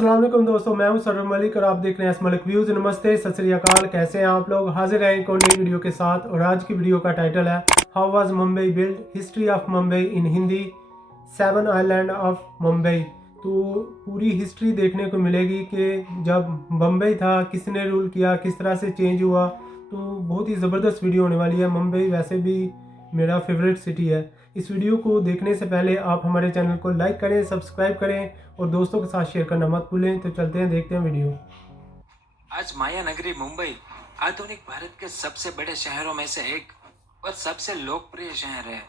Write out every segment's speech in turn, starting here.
अस्सलाम वालेकुम दोस्तों, मैं हूं सरवर मलिक और आप देख रहे हैं एस मलिक व्यूज़। नमस्ते, सत श्री अकाल। कैसे हैं आप लोग? हाजिर हैं एक और नई वीडियो के साथ। और आज की वीडियो का टाइटल है how was Mumbai build, history of Mumbai in Hindi, 7 island of Mumbai. तो पूरी हिस्ट्री देखने को मिलेगी कि जब मुंबई था किसने रूल किया, किस तरह से चेंज हुआ। तो बहुत ही ज़बरदस्त वीडियो होने वाली है। मुंबई वैसे भी मेरा फेवरेट सिटी है। इस वीडियो को देखने से पहले आप हमारे चैनल को लाइक करें, सब्सक्राइब करें और दोस्तों के साथ शेयर करना मत भूलें। तो चलते हैं, देखते हैं वीडियो। आज माया नगरी मुंबई आधुनिक भारत के सबसे बड़े शहरों में से एक और सबसे लोकप्रिय शहर है,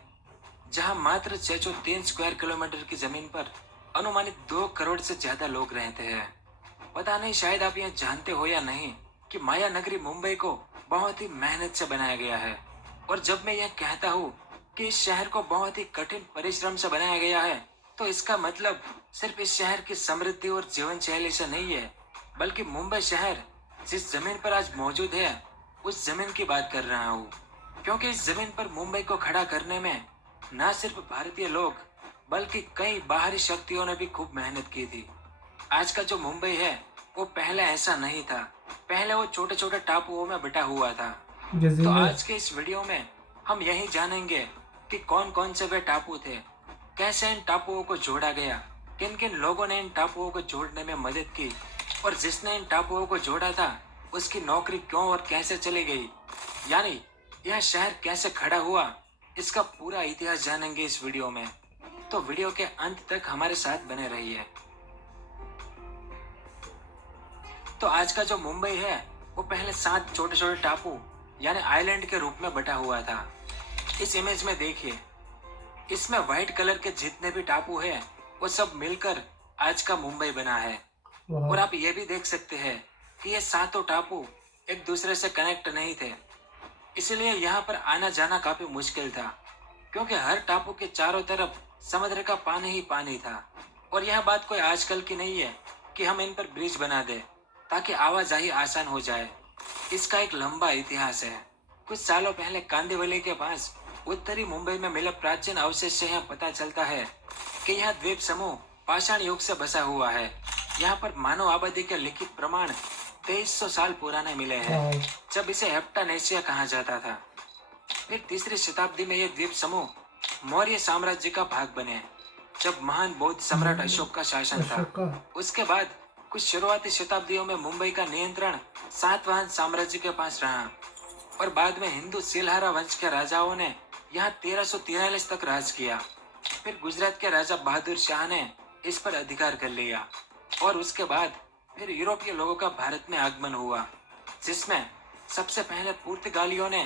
जहां मात्र 603 स्क्वायर किलोमीटर की जमीन पर अनुमानित 2 करोड़ से ज्यादा लोग रहते हैं। पता नहीं शायद आप यह जानते हो या नहीं कि माया नगरी मुंबई को बहुत ही मेहनत से बनाया गया है। और जब मैं यह कहता हूँ कि इस शहर को बहुत ही कठिन परिश्रम से बनाया गया है, तो इसका मतलब सिर्फ इस शहर की समृद्धि और जीवन शैली से नहीं है, बल्कि मुंबई शहर जिस जमीन पर आज मौजूद है उस जमीन की बात कर रहा हूँ। क्योंकि इस जमीन पर मुंबई को खड़ा करने में न सिर्फ भारतीय लोग बल्कि कई बाहरी शक्तियों ने भी खूब मेहनत की थी। आज का जो मुंबई है वो पहले ऐसा नहीं था। पहले वो छोटे छोटे टापुओं में बटा हुआ था। तो जजीरे। आज के इस वीडियो में हम यही जानेंगे कि कौन कौन से वे टापू थे, कैसे इन टापुओं को जोड़ा गया, किन किन लोगों ने इन टापुओं को जोड़ने में मदद की, और जिसने इन टापुओं को जोड़ा था उसकी नौकरी क्यों और कैसे चली गई, यानी यह शहर कैसे खड़ा हुआ। इसका पूरा इतिहास जानेंगे इस वीडियो में। तो वीडियो के अंत तक हमारे साथ बने रहिए। तो आज का जो मुंबई है वो पहले 7 छोटे छोटे टापू यानी आइलैंड के रूप में बटा हुआ था। इस इमेज में देखिए, इसमें व्हाइट कलर के जितने भी टापू है वो सब मिलकर आज का मुंबई बना है। और आप ये भी देख सकते हैं कि ये सातों टापू एक दूसरे से कनेक्ट नहीं थे, इसलिए यहाँ पर आना जाना काफी मुश्किल था, क्योंकि हर टापू के चारों तरफ समुद्र का पानी ही पानी था। और यह बात कोई आजकल की नहीं है कि हम इन पर ब्रिज बना दें ताकि आवाजाही आसान हो जाए। इसका एक लंबा इतिहास है। कुछ सालों पहले कांदिवली के पास उत्तरी मुंबई में मिले प्राचीन अवशेष से यह पता चलता है कि यह द्वीप समूह पाषाण युग से बसा हुआ है। यहाँ पर मानव आबादी के लिखित प्रमाण 2300 साल पुराने मिले हैं, जब इसे हेप्टानेशिया कहा जाता था। फिर तीसरी शताब्दी में ये द्वीप समूह मौर्य साम्राज्य का भाग बने, जब महान बौद्ध सम्राट अशोक का शासन था। उसके बाद कुछ शुरुआती शताब्दियों में मुंबई का नियंत्रण सातवाहन साम्राज्य के पास रहा, और बाद में हिंदू सिलहारा वंश के राजाओं ने यहाँ 1343 तक राज किया। फिर गुजरात के राजा बहादुर शाह ने इस पर अधिकार कर लिया, और उसके बाद फिर यूरोपीय लोगों का भारत में आगमन हुआ, जिसमें सबसे पहले पुर्तगालियों ने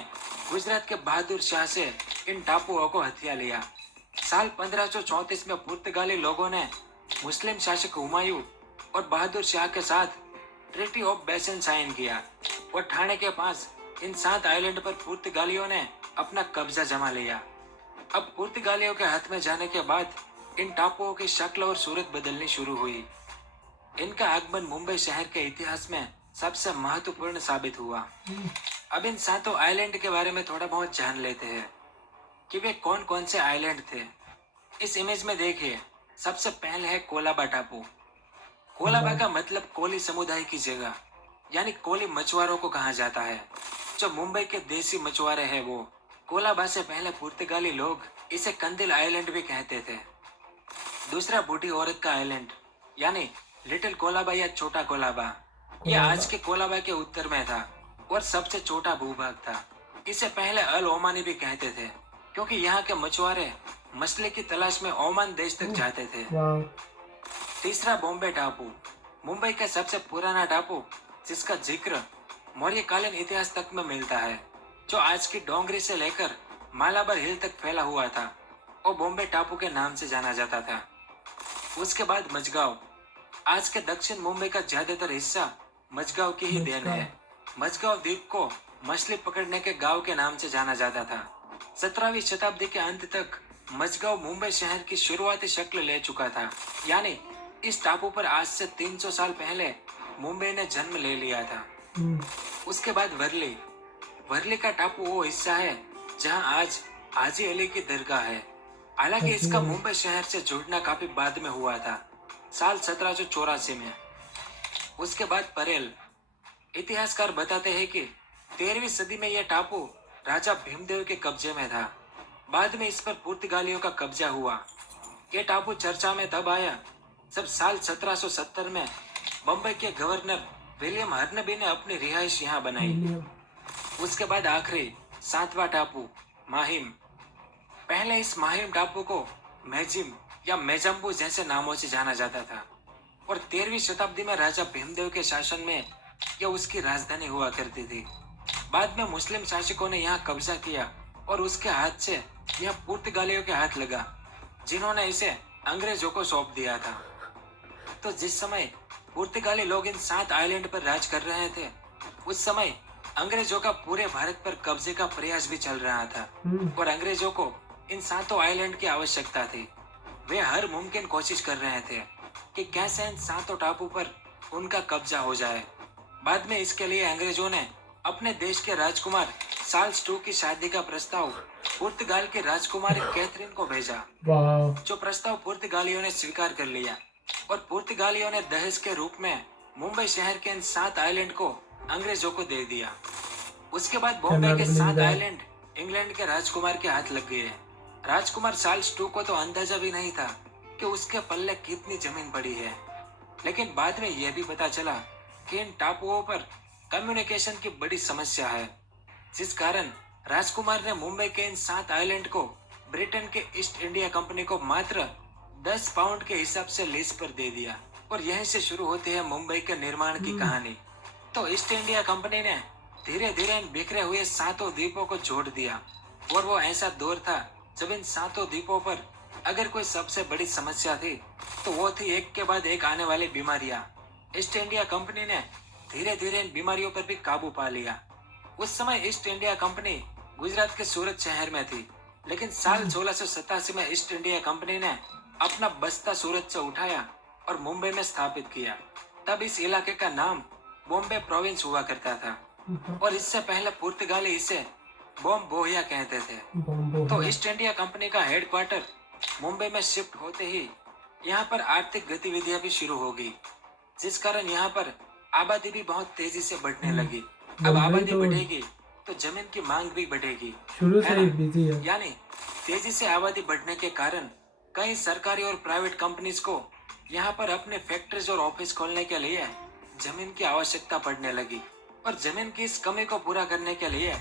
गुजरात के बहादुर शाह से इन टापुओं को हथिया लिया। साल 1534 में पुर्तगाली लोगों ने मुस्लिम शासक हुमायूं और बहादुर शाह के साथ ट्रीटी ऑफ बेसन साइन किया, और ठाणे के पास इन 7 आइलैंड पर पुर्तगालियों ने अपना कब्जा जमा लिया। अब पुर्तगालियों के हाथ में जाने के बाद इन टापुओं की शक्ल और सूरत बदलनी शुरू हुई। इनका आगमन मुंबई शहर के इतिहास में सबसे महत्वपूर्ण साबित हुआ। अब इन 7 आइलैंड के बारे में थोड़ा बहुत जान लेते हैं कि वे कौन कौन से आइलैंड थे। इस इमेज में देखिए, सबसे पहले है कोलाबा टापू। कोलाबा का मतलब कोली समुदाय की जगह यानी कोली मछुआरों को कहा जाता है। जो मुंबई के देसी मछुआरे हैं वो कोलाबा से पहले पुर्तगाली लोग इसे कंदिल आइलैंड भी कहते थे। दूसरा बूढ़ी औरत का आइलैंड यानी लिटिल कोलाबा या छोटा कोलाबा, यह आज के कोलाबा के उत्तर में था और सबसे छोटा भूभाग था। इसे पहले अल ओमानी भी कहते थे, क्योंकि यहाँ के मछुआरे मछली की तलाश में ओमान देश तक जाते थे। तीसरा बॉम्बे टापू, मुंबई का सबसे पुराना टापू, जिसका जिक्र मौर्यकालीन इतिहास तक में मिलता है, जो आज की डोंगरी से लेकर मालाबार हिल तक फैला हुआ था, और बॉम्बे टापू के नाम से जाना जाता था। उसके बाद मझगांव, आज के दक्षिण मुंबई का ज्यादातर हिस्सा मझगांव की ही देन है। मझगांव द्वीप को मछली पकड़ने के गांव के नाम से जाना जाता था। 17वीं शताब्दी के अंत तक मझगांव मुंबई शहर की शुरुआती शक्ल ले चुका था, यानी इस टापू पर आज से 300 साल पहले मुंबई ने जन्म ले लिया था। उसके बाद वर्ली, वर्ली का टापू वो हिस्सा है जहां आज हाजी अली की दरगाह है। हालांकि इसका मुंबई शहर से जुड़ना काफी बाद में हुआ था, साल 1784 में। उसके बाद परेल। इतिहासकार बताते हैं कि 13वीं सदी में यह टापू राजा भीमदेव के कब्जे में था। बाद में इस पर पुर्तगालियों का कब्जा हुआ। यह टापू चर्चा में तब आया जब साल 1770 में बम्बई के गवर्नर विलियम हर्नबी ने अपनी रिहाइश यहाँ बनाई। विलियम। उसके बाद आखिरी 7वां टापू माहिम। पहले इस माहिम टापू को मैजिम या मेजम्बू जैसे नामों से जाना जाता था और 13वीं शताब्दी में राजा भीमदेव के शासन में यह उसकी राजधानी हुआ करती थी। बाद में मुस्लिम शासकों ने यहाँ कब्जा किया और उसके हाथ से यह पुर्तगालियों के हाथ लगा, जिन्होंने इसे अंग्रेजों को सौंप दिया था। तो जिस समय पुर्तगाली लोग इन 7 आइलैंड पर राज कर रहे थे, उस समय अंग्रेजों का पूरे भारत पर कब्जे का प्रयास भी चल रहा था और अंग्रेजों को इन 7 आइलैंड की आवश्यकता थी। वे हर मुमकिन कोशिश कर रहे थे कि कैसे इन 7 टापू पर उनका कब्जा हो जाए। बाद में इसके लिए अंग्रेजों ने अपने देश के राजकुमार चार्ल्स II की शादी का प्रस्ताव पुर्तगाल की राजकुमारी कैथरीन को भेजा, जो प्रस्ताव पुर्तगालियों ने स्वीकार कर लिया और पुर्तगालियों ने दहेज के रूप में मुंबई शहर के इन 7 आइलैंड को अंग्रेजों को दे दिया। उसके बाद बॉम्बे के 7 आइलैंड इंग्लैंड के राजकुमार के हाथ लग गए। राजकुमार चार्ल्स II को तो अंदाजा भी नहीं था कि उसके पल्ले कितनी जमीन पड़ी है, लेकिन बाद में यह भी पता चला कि इन टापुओं पर कम्युनिकेशन की बड़ी समस्या है, जिस कारण राजकुमार ने मुंबई के इन 7 आइलैंड को ब्रिटेन के ईस्ट इंडिया कंपनी को मात्र 10 पाउंड के हिसाब से लीज पर दे दिया और यहीं से शुरू होती है मुंबई के निर्माण की कहानी। तो ईस्ट इंडिया कंपनी ने धीरे धीरे इन बिखरे हुए 7 द्वीपों को जोड़ दिया और वो ऐसा दौर था जब इन 7 द्वीपों पर अगर कोई सबसे बड़ी समस्या थी तो वो थी एक के बाद एक आने वाली बीमारियां। ईस्ट इंडिया कंपनी ने धीरे धीरे इन बीमारियों पर भी काबू पा लिया। उस समय ईस्ट इंडिया कंपनी गुजरात के सूरत शहर में थी, लेकिन साल 1687 में ईस्ट इंडिया कंपनी ने अपना बस्ता सूरत से उठाया और मुंबई में स्थापित किया। तब इस इलाके का नाम बॉम्बे प्रोविंस हुआ करता था और इससे पहले पुर्तगाली इसे बॉम्बोहिया कहते थे। तो ईस्ट इंडिया कंपनी का हेडक्वार्टर मुंबई में शिफ्ट होते ही यहाँ पर आर्थिक गतिविधियां भी शुरू हो गई, जिस कारण यहाँ पर आबादी भी बहुत तेजी से बढ़ने लगी। अब आबादी बढ़ेगी तो जमीन की मांग भी बढ़ेगी, शुरू से ही बिजी है। यानी तेजी से आबादी बढ़ने के कारण कई सरकारी और प्राइवेट कंपनीज को यहाँ पर अपने फैक्ट्रीज और ऑफिस खोलने के लिए जमीन की आवश्यकता पड़ने लगी और जमीन की इस कमी को पूरा करने के लिए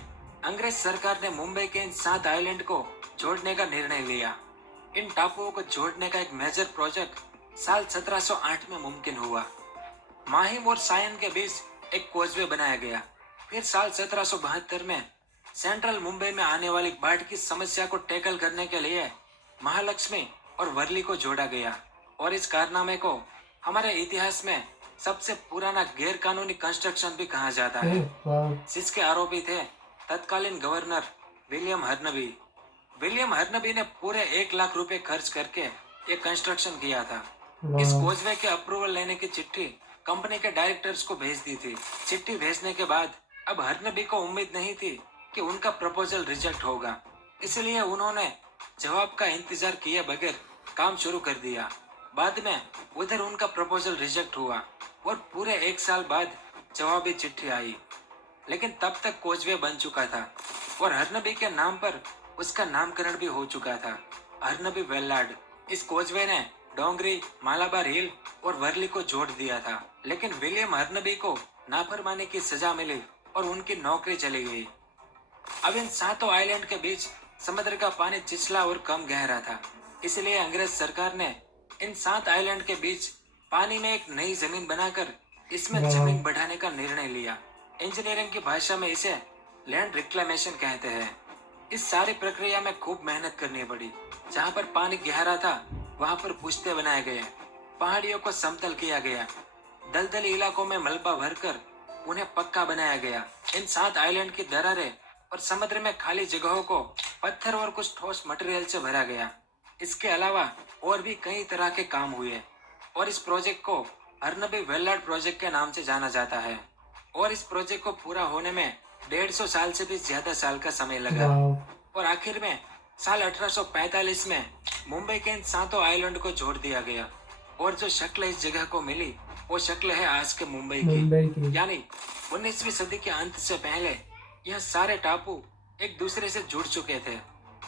अंग्रेज सरकार ने मुंबई के इन 7 आइलैंड को जोड़ने का निर्णय लिया। इन टापुओं को जोड़ने का एक मेजर प्रोजेक्ट साल 1708 में मुमकिन हुआ। माहिम और सायन के बीच एक कोजवे बनाया गया। फिर साल 1772 में सेंट्रल मुंबई में आने वाली बाढ़ की समस्या को टैकल करने के लिए महालक्ष्मी और वर्ली को जोड़ा गया और इस कारनामे को हमारे इतिहास में सबसे पुराना गैर कानूनी कंस्ट्रक्शन भी कहा जाता है, जिसके आरोपी थे तत्कालीन गवर्नर विलियम हर्नबी। विलियम हर्नबी ने पूरे 1 लाख रुपए खर्च करके ये कंस्ट्रक्शन किया था। इस कोजवे के अप्रूवल लेने की चिट्ठी कंपनी के डायरेक्टर्स को भेज दी थी। चिट्ठी भेजने के बाद अब हर्नबी को उम्मीद नहीं थी कि उनका प्रपोजल रिजेक्ट होगा, इसलिए उन्होंने जवाब का इंतजार किए बगैर काम शुरू कर दिया। बाद में उधर उनका प्रपोजल रिजेक्ट हुआ और पूरे 1 साल बाद जवाबी चिट्ठी आई, लेकिन तब तक कोजवे बन चुका था और हर्नबी के नाम पर उसका नामकरण भी हो चुका था, हर्नबी वेल्लार्ड। इस कोजवे ने डोंगरी, मालाबार हिल और वर्ली को जोड़ दिया था, लेकिन विलियम हर्नबी को नाफरमानी की सजा मिली और उनकी नौकरी चली गई। अब इन 7 आइलैंड के बीच समुद्र का पानी चिछला और कम गहरा था, इसलिए अंग्रेज सरकार ने इन 7 आइलैंड के बीच पानी में एक नई जमीन बनाकर इसमें जमीन बढ़ाने का निर्णय लिया। इंजीनियरिंग की भाषा में इसे लैंड रिक्लेमेशन कहते हैं। इस सारी प्रक्रिया में खूब मेहनत करनी पड़ी। जहाँ पर पानी गहरा था वहाँ पर पुश्ते बनाए गए, पहाड़ियों को समतल किया गया, दलदली इलाकों में मलबा भरकर उन्हें पक्का बनाया गया। इन 7 आइलैंड की दरारें और समुद्र में खाली जगहों को पत्थर और कुछ ठोस मटेरियल से भरा गया। इसके अलावा और भी कई तरह के काम हुए और इस प्रोजेक्ट को हर्नबी वेल्लार्ड प्रोजेक्ट के नाम से जाना जाता है और इस प्रोजेक्ट को पूरा होने में 150 साल से भी ज्यादा साल का समय लगा और आखिर में साल 1845 में मुंबई के इन 7 आइलैंड को जोड़ दिया गया और जो शक्ल इस जगह को मिली वो शक्ल है आज के मुंबई मुंबई की। की। यानी 19वीं सदी के अंत से पहले यह सारे टापू एक दूसरे से जुड़ चुके थे।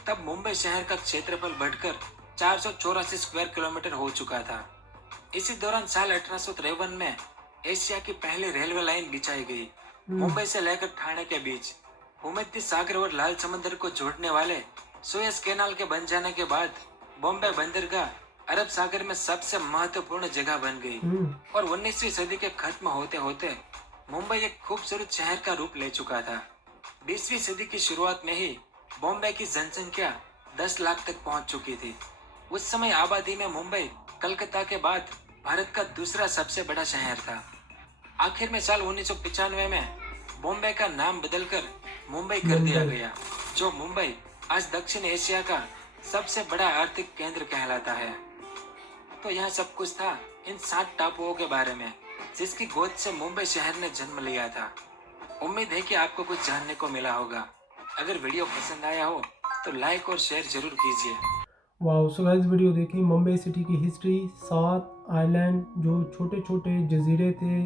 तब मुंबई शहर का क्षेत्रफल बढ़कर 484 स्क्वायर किलोमीटर हो चुका था। इसी दौरान साल 1853 में एशिया की पहली रेलवे लाइन बिछाई गई। मुंबई से लेकर ठाणे के बीच भूमध्य सागर और लाल समंदर को जोड़ने वाले सुएज कैनाल के बन जाने के बाद बॉम्बे बंदरगाह अरब सागर में सबसे महत्वपूर्ण जगह बन गई। और 19वीं सदी के खत्म होते होते मुंबई एक खूबसूरत शहर का रूप ले चुका था। 20वीं सदी की शुरुआत में ही बॉम्बे की जनसंख्या 10 लाख तक पहुंच चुकी थी। उस समय आबादी में मुंबई कलकत्ता के बाद भारत का दूसरा सबसे बड़ा शहर था। आखिर में साल 1995 में बॉम्बे का नाम बदलकर मुंबई कर दिया गया, जो मुंबई आज दक्षिण एशिया का सबसे बड़ा आर्थिक केंद्र कहलाता है। तो यह सब कुछ था इन 7 टापुओं के बारे में, जिसकी गोद से मुंबई शहर ने जन्म लिया था। उम्मीद है कि आपको कुछ जानने को मिला होगा। अगर वीडियो पसंद आया हो तो लाइक और शेयर जरूर कीजिए। वाह, सो गाइस वीडियो देखी मुंबई सिटी की हिस्ट्री। 7 आइलैंड जो छोटे छोटे जजीरे थे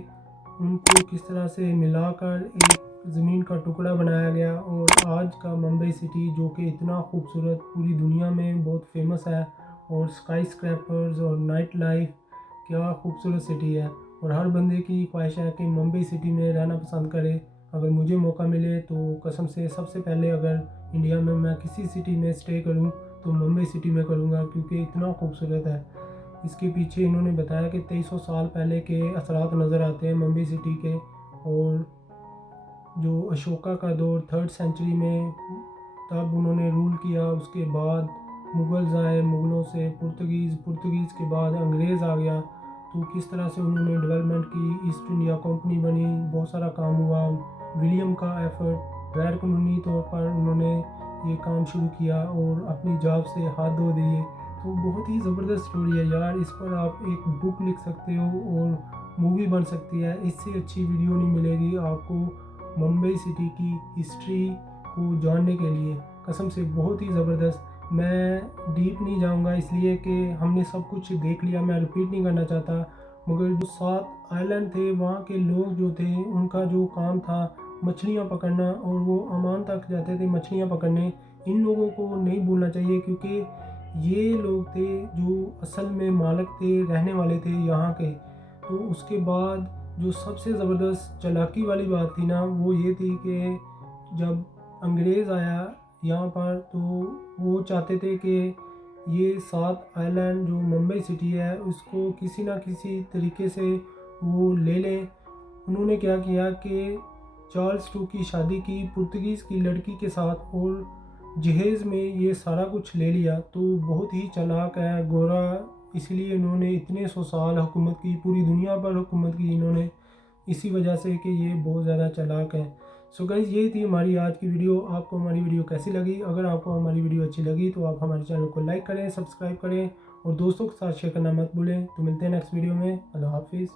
उनको किस तरह से मिलाकर एक ज़मीन का टुकड़ा बनाया गया, और आज का मुंबई सिटी जो कि इतना खूबसूरत पूरी दुनिया में बहुत फेमस है, और स्काई स्क्रैपर्स और नाइट लाइफ, क्या खूबसूरत सिटी है। और हर बंदे की ख्वाहिश है कि मुंबई सिटी में रहना पसंद करे। अगर मुझे मौका मिले तो कसम से सबसे पहले अगर इंडिया में मैं किसी सिटी में स्टे करूं तो मुंबई सिटी में करूंगा, क्योंकि इतना खूबसूरत है। इसके पीछे इन्होंने बताया कि 2300 साल पहले के असरात नज़र आते हैं मुंबई सिटी के। और जो अशोका का दौर 3rd सेंचुरी में तब उन्होंने रूल किया, उसके बाद मुग़ल्स आए, मुग़लों से पुर्तगीज़ के बाद अंग्रेज़ आ गया। तो किस तरह से उन्होंने डेवलपमेंट की, ईस्ट इंडिया कंपनी बनी, बहुत सारा काम हुआ। विलियम का एफर्ट, गैर कानूनी तौर पर उन्होंने ये काम शुरू किया और अपनी जॉब से हाथ धो दिए। तो बहुत ही ज़बरदस्त स्टोरी है यार। इस पर आप एक बुक लिख सकते हो और मूवी बन सकती है। इससे अच्छी वीडियो नहीं मिलेगी आपको मुंबई सिटी की हिस्ट्री को जानने के लिए। कसम से बहुत ही ज़बरदस्त। मैं डीप नहीं जाऊंगा इसलिए कि हमने सब कुछ देख लिया, मैं रिपीट नहीं करना चाहता। मगर जो 7 आइलैंड थे वहाँ के लोग जो थे उनका जो काम था मछलियाँ पकड़ना, और वो अमान तक जाते थे मछलियाँ पकड़ने। इन लोगों को नहीं भूलना चाहिए, क्योंकि ये लोग थे जो असल में मालिक थे, रहने वाले थे यहाँ के। तो उसके बाद जो सबसे ज़बरदस्त चालाकी वाली बात थी ना, वो ये थी कि जब अंग्रेज़ आया यहाँ पर तो वो चाहते थे कि ये 7 आइलैंड जो मुंबई सिटी है उसको किसी ना किसी तरीके से वो ले लें। उन्होंने क्या किया कि चार्ल्स II की शादी की पुर्तगीज़ की लड़की के साथ, और जहेज़ में ये सारा कुछ ले लिया। तो बहुत ही चालाक है, गोरा, इसलिए इन्होंने इतने 100 साल हुकूमत की, पूरी दुनिया पर हुकूमत की इन्होंने, इसी वजह से कि ये बहुत ज़्यादा चालाक है। सो गाइस, ये थी हमारी आज की वीडियो। आपको हमारी वीडियो कैसी लगी? अगर आपको हमारी वीडियो अच्छी लगी तो आप हमारे चैनल को लाइक करें, सब्सक्राइब करें और दोस्तों के साथ शेयर करना मत भूलें। तो मिलते हैं नेक्स्ट वीडियो में। अल्लाह हाफिज़।